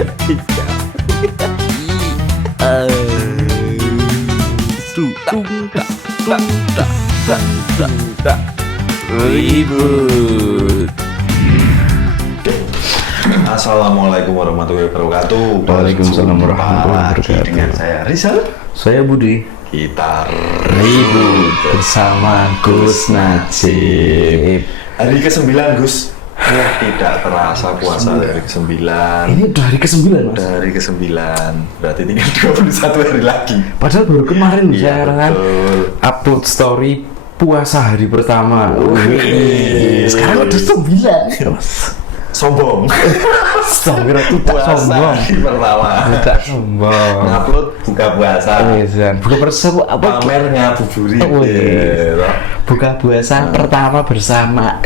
Ribut. Assalamualaikum warahmatullahi wabarakatuh. Waalaikumsalam warahmatullahi wabarakatuh. Dengan saya Rizal. Saya Budi. Kita Ribut bersama Gus Najib. Hari ke-9 Gus. Tidak terasa puasa dari ke-9. Ini udah hari ke-9 Mas. Udah hari ke-9. Berarti tinggal 21 hari lagi. Padahal baru kemarin Iya, saya kan betul. upload story puasa hari pertama. Sekarang udah 9 Mas. Sombong. Astagfirullah, itu tak Puasa sombong. hari pertama. Tidak sombong. Ngupload buka puasa. Buka puasa apa? Pamer ngabuburit. Oh, iya. Gitu. Buka puasa pertama bersama.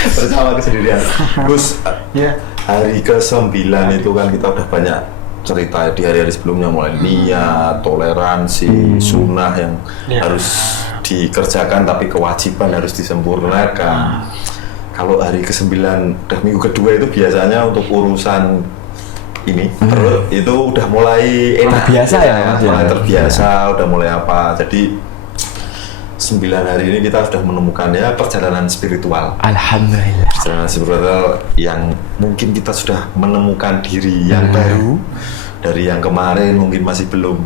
Bersama kesendirian. Gus, Ya. hari ke-9 itu kan kita udah banyak cerita di hari-hari sebelumnya, mulai niat, toleransi, sunnah yang harus dikerjakan tapi kewajiban harus disempurnakan. Kalau hari ke-9 udah minggu kedua itu biasanya untuk urusan ini terus itu udah mulai enak, Terbiasa ya, Mas, mulai ya? terbiasa, udah mulai apa. Jadi 9 hari ini kita sudah menemukan ya perjalanan spiritual. Alhamdulillah. Perjalanan spiritual yang mungkin kita sudah menemukan diri yang baru dari yang kemarin mungkin masih belum,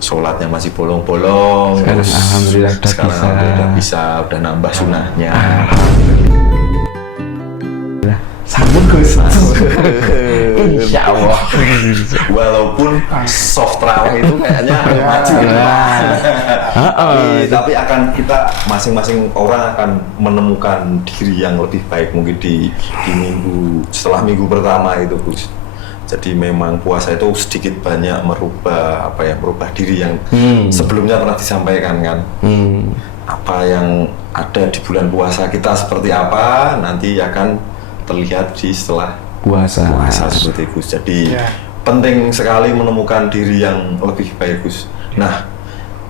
sholatnya masih bolong-bolong. Sekarang terus alhamdulillah udah sekarang bisa. alhamdulillah udah bisa, udah nambah sunahnya. Sambung Gus. Insya Allah. Walaupun soft terawih itu kayaknya maju tapi akan kita masing-masing orang akan menemukan diri yang lebih baik mungkin di minggu setelah minggu pertama itu Gus. Jadi memang puasa itu sedikit banyak merubah diri yang sebelumnya pernah disampaikan kan. Apa yang ada di bulan puasa kita seperti apa nanti akan terlihat di setelah Puasa. seperti Gus. Jadi penting sekali menemukan diri yang lebih baik Gus. Nah,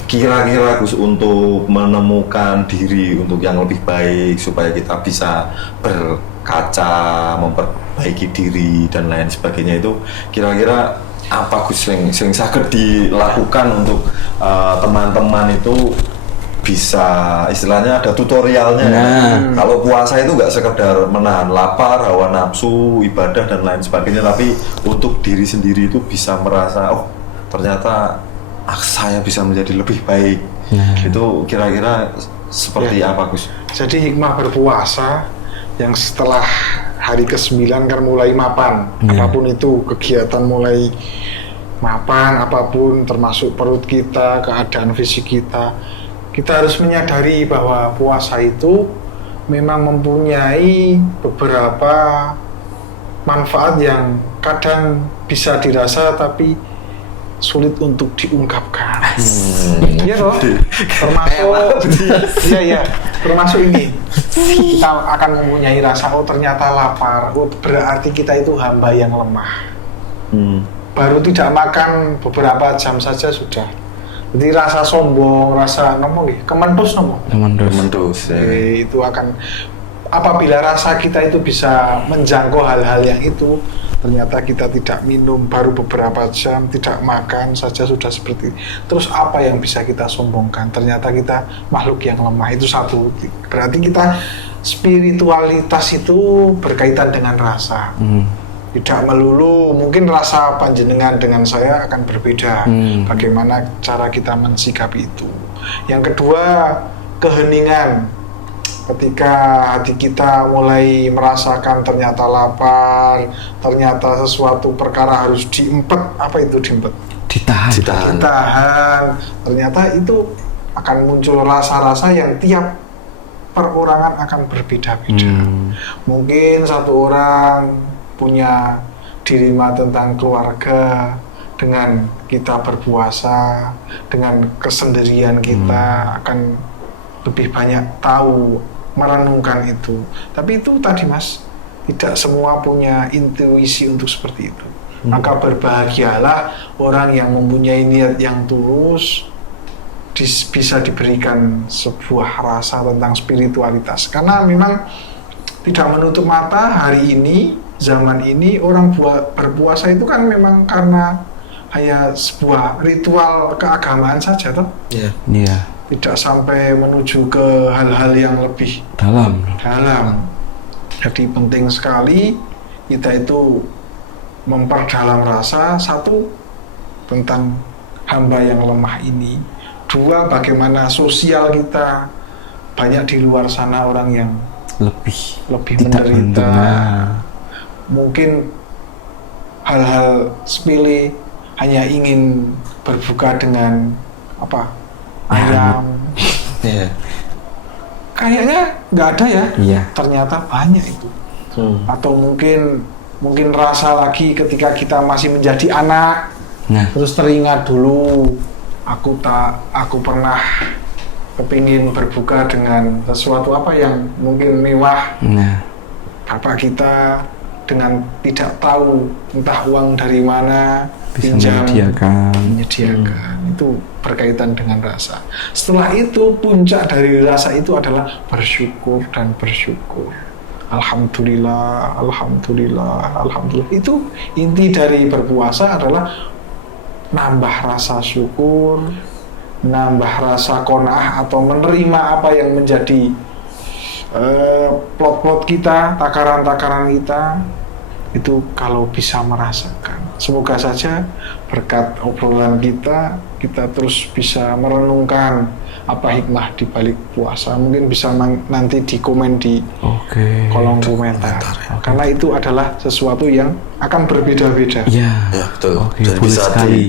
kira-kira Gus untuk menemukan diri untuk yang lebih baik supaya kita bisa berkaca, memperbaiki diri dan lain sebagainya itu kira-kira apa Gus yang saged dilakukan untuk teman-teman itu bisa istilahnya ada tutorialnya ya. Kalau puasa itu nggak sekedar menahan lapar, hawa nafsu, ibadah dan lain sebagainya, tapi untuk diri sendiri itu bisa merasa oh ternyata saya bisa menjadi lebih baik. Itu kira-kira seperti apa Gus? Jadi hikmah berpuasa yang setelah hari ke-9 kan mulai mapan, apapun itu kegiatan mulai mapan, apapun termasuk perut kita, keadaan fisik kita harus menyadari bahwa puasa itu memang mempunyai beberapa manfaat yang kadang bisa dirasa tapi sulit untuk diungkapkan. Iya loh, termasuk ini kita akan mempunyai rasa oh ternyata lapar, oh berarti kita itu hamba yang lemah. Baru tidak makan beberapa jam saja sudah. Jadi rasa sombong, rasa kementus. Itu akan apabila rasa kita itu bisa menjangkau hal-hal yang itu, ternyata kita tidak minum baru beberapa jam, tidak makan saja sudah seperti. Terus apa yang bisa kita sombongkan? Ternyata kita makhluk yang lemah. Itu satu. Berarti kita spiritualitas itu berkaitan dengan rasa. Tidak melulu, mungkin rasa panjenengan dengan saya akan berbeda. Bagaimana cara kita mensikapi itu. Yang kedua, keheningan. Ketika hati kita mulai merasakan ternyata lapar, ternyata sesuatu perkara harus diempet. Apa itu diempet? Ditahan. Ternyata itu akan muncul rasa-rasa yang tiap perorangan akan berbeda-beda. Mungkin satu orang punya dilema tentang keluarga, dengan kita berpuasa, dengan kesendirian kita akan lebih banyak tahu, merenungkan itu. Tapi itu tadi Mas, tidak semua punya intuisi untuk seperti itu. Maka berbahagialah orang yang mempunyai niat yang tulus, bisa diberikan sebuah rasa tentang spiritualitas. Karena memang tidak menutup mata hari ini, zaman ini orang berpuasa itu kan memang karena hanya sebuah ritual keagamaan saja toh. Iya. Tidak sampai menuju ke hal-hal yang lebih Dalam. Jadi penting sekali kita itu memperdalam rasa, satu tentang hamba yang lemah ini, dua bagaimana sosial kita, banyak di luar sana orang yang lebih tidak menderita, beruntungnya. mungkin hal-hal sepele, hanya ingin berbuka dengan ayam. Kayaknya nggak ada ya. Iya. Ternyata banyak itu. Atau mungkin rasa lagi ketika kita masih menjadi anak. Nah, Terus teringat dulu aku pernah kepingin berbuka dengan sesuatu yang mungkin mewah. nah, Bapak kita dengan tidak tahu entah uang dari mana bisa pinjam menyediakan. itu berkaitan dengan rasa. Setelah itu puncak dari rasa itu adalah bersyukur dan bersyukur. Alhamdulillah, alhamdulillah, alhamdulillah. Itu inti dari berpuasa adalah nambah rasa syukur, nambah rasa qanaah atau menerima apa yang menjadi plot-plot kita, takaran-takaran kita. Itu kalau bisa merasakan. Semoga saja berkat obrolan kita terus bisa merenungkan apa hikmah di balik puasa. Mungkin bisa nanti di komen di kolom komentar. Karena itu adalah sesuatu yang akan berbeda-beda. Iya. Ya, betul. Oke, Jadi boleh sekali.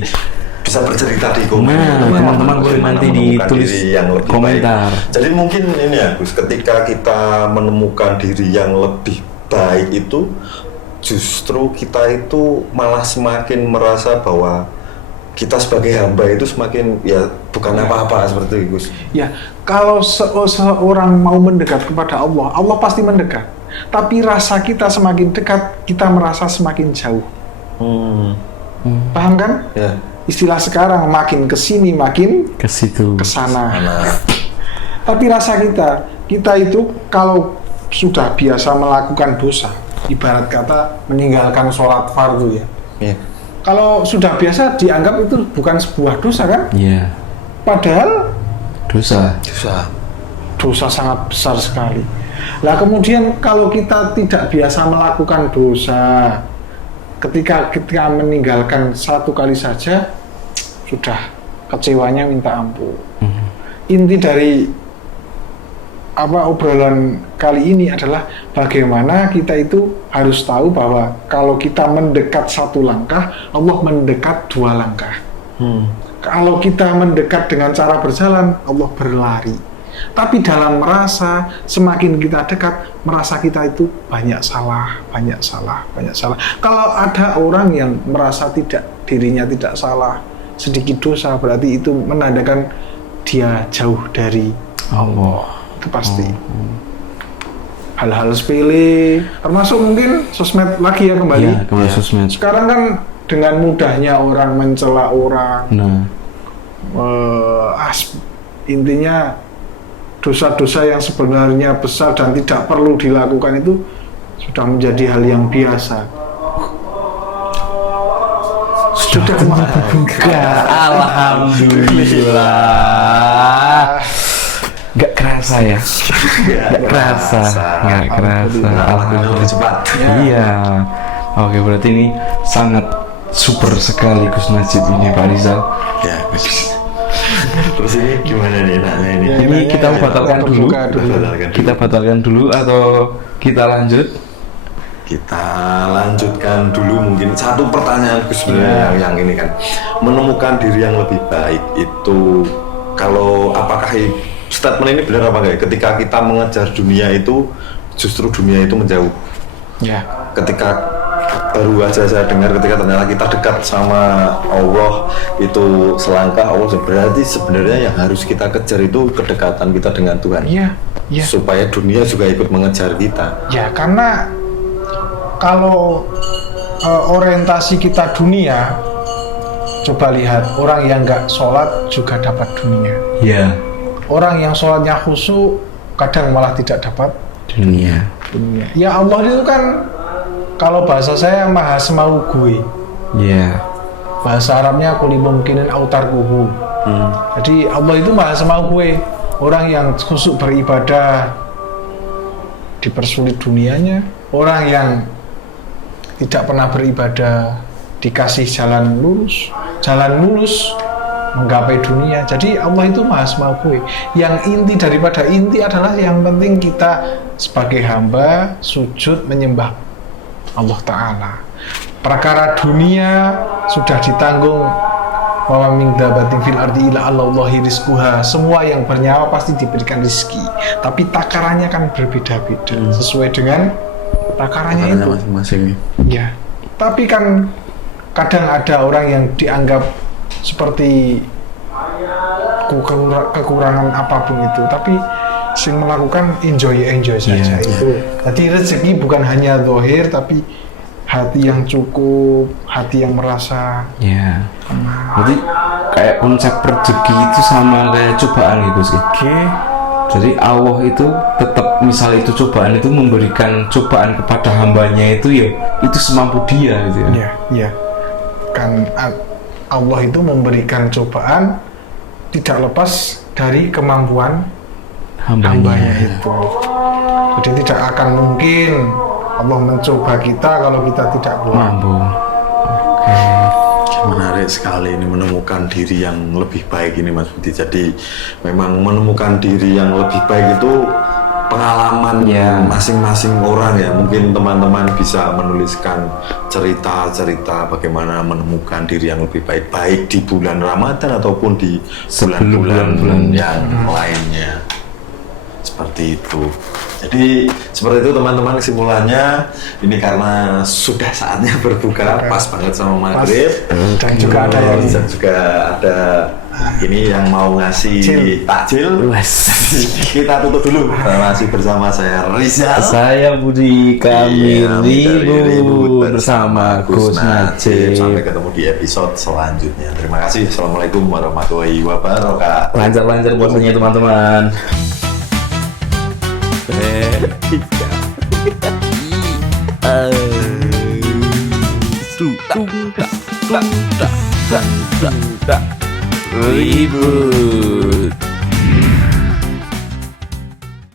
bisa bercerita di komen. Nah, teman-teman boleh nanti ditulis yang lebih komentar. baik. Jadi mungkin ini ya, Gus, ketika kita menemukan diri yang lebih baik itu, justru kita itu malah semakin merasa bahwa kita sebagai hamba itu semakin bukan apa-apa seperti itu, Gus. Ya, kalau seorang mau mendekat kepada Allah, Allah pasti mendekat. Tapi rasa kita semakin dekat, kita merasa semakin jauh. Paham kan? Ya. Istilah sekarang makin kesini makin Ke situ. kesana. Nah, Tapi rasa kita itu kalau sudah biasa melakukan dosa, ibarat kata meninggalkan sholat fardu ya. Kalau sudah biasa dianggap itu bukan sebuah dosa kan? Iya. Padahal Dosa. dosa sangat besar sekali. Lah kemudian kalau kita tidak biasa melakukan dosa, ketika meninggalkan satu kali saja sudah kecewanya minta ampun. Inti dari obrolan kali ini adalah bagaimana kita itu harus tahu bahwa kalau kita mendekat satu langkah, Allah mendekat dua langkah. Kalau kita mendekat dengan cara berjalan, Allah berlari. Tapi dalam merasa, semakin kita dekat, merasa kita itu banyak salah. Kalau ada orang yang merasa dirinya tidak salah, sedikit dosa, berarti itu menandakan dia jauh dari Allah. Itu pasti. Hal-hal sepele, termasuk mungkin sosmed lagi ya kembali. Iya, kembali sosmed. Sekarang kan dengan mudahnya orang mencela orang. Nah, Intinya dosa-dosa yang sebenarnya besar dan tidak perlu dilakukan itu sudah menjadi hal yang biasa. Sudah buka. Alhamdulillah. Gak kerasa ya? Gak kerasa. Alhamdulillah cepat. Iya. Oke, berarti ini sangat super sekali Gus Najib ini, Pak Rizal. Ya, Gus. Terus ini gimana nih enaknya ini? Ini kita batalkan dulu. Kita batalkan dulu atau kita lanjut? Kita lanjutkan dulu mungkin satu pertanyaan Gus sebenarnya yang ini kan, menemukan diri yang lebih baik itu, kalau apakah statement ini benar apa enggak? Ketika kita mengejar dunia itu, justru dunia itu menjauh. Ya. Ketika baru aja saya dengar ketika ternyata kita dekat sama Allah itu selangkah, Allah berarti sebenarnya yang harus kita kejar itu kedekatan kita dengan Tuhan. Iya. Supaya dunia juga ikut mengejar kita. Ya, karena kalau orientasi kita dunia, coba lihat orang yang nggak sholat juga dapat dunia. Iya. Orang yang sholatnya khusyuk kadang malah tidak dapat Dunia. dunia. Ya Allah itu kan kalau bahasa saya maha semau gue. Iya. Bahasa Arabnya kuli mungkinin autar kuhu. Jadi Allah itu maha semau gue. Orang yang khusyuk beribadah dipersulit dunianya, orang yang tidak pernah beribadah dikasih jalan mulus menggapai dunia. Jadi Allah itu maha semau gue. Yang inti daripada inti adalah yang penting kita sebagai hamba sujud menyembah Allah Ta'ala. Perkara dunia sudah ditanggung. Wa min dabatin fil ardi illa 'alallahi rizquha. Semua yang bernyawa pasti diberikan rezeki. Tapi takarannya kan berbeda-beda sesuai dengan takarannya itu masing-masing. ya. Tapi kan kadang ada orang yang dianggap seperti kekurangan apapun itu, tapi sing melakukan enjoy saja itu. Jadi rezeki bukan hanya zahir, tapi hati yang cukup, hati yang merasa. Iya. Jadi kayak konsep rezeki itu sama kayak cobaan gitu sih. Oke. Jadi Allah itu tetap, misal itu cobaan itu memberikan cobaan kepada hambanya itu ya itu semampu dia gitu ya. Iya. Kan Allah itu memberikan cobaan tidak lepas dari kemampuan hambanya itu. Jadi tidak akan mungkin Allah mencoba kita kalau kita tidak mampu. Oke. Menarik sekali ini, menemukan diri yang lebih baik ini Mas Budi. Jadi memang menemukan diri yang lebih baik itu pengalaman masing-masing orang ya. Mungkin teman-teman bisa menuliskan cerita-cerita bagaimana menemukan diri yang lebih baik, baik di bulan Ramadan ataupun di bulan-bulan yang lainnya. Seperti itu. Jadi seperti itu teman-teman, kesimpulannya ini karena sudah saatnya berbuka, pas banget sama maghrib, Dan juga ada yang ini yang mau ngasih takjil. Kita tutup dulu. Masih bersama saya Rizal, Saya Budi, kami ribut bersama Gus Najib. Sampai ketemu di episode selanjutnya. Terima kasih. Assalamualaikum warahmatullahi wabarakatuh. Lancar-lancar puasanya teman-teman. Ribut.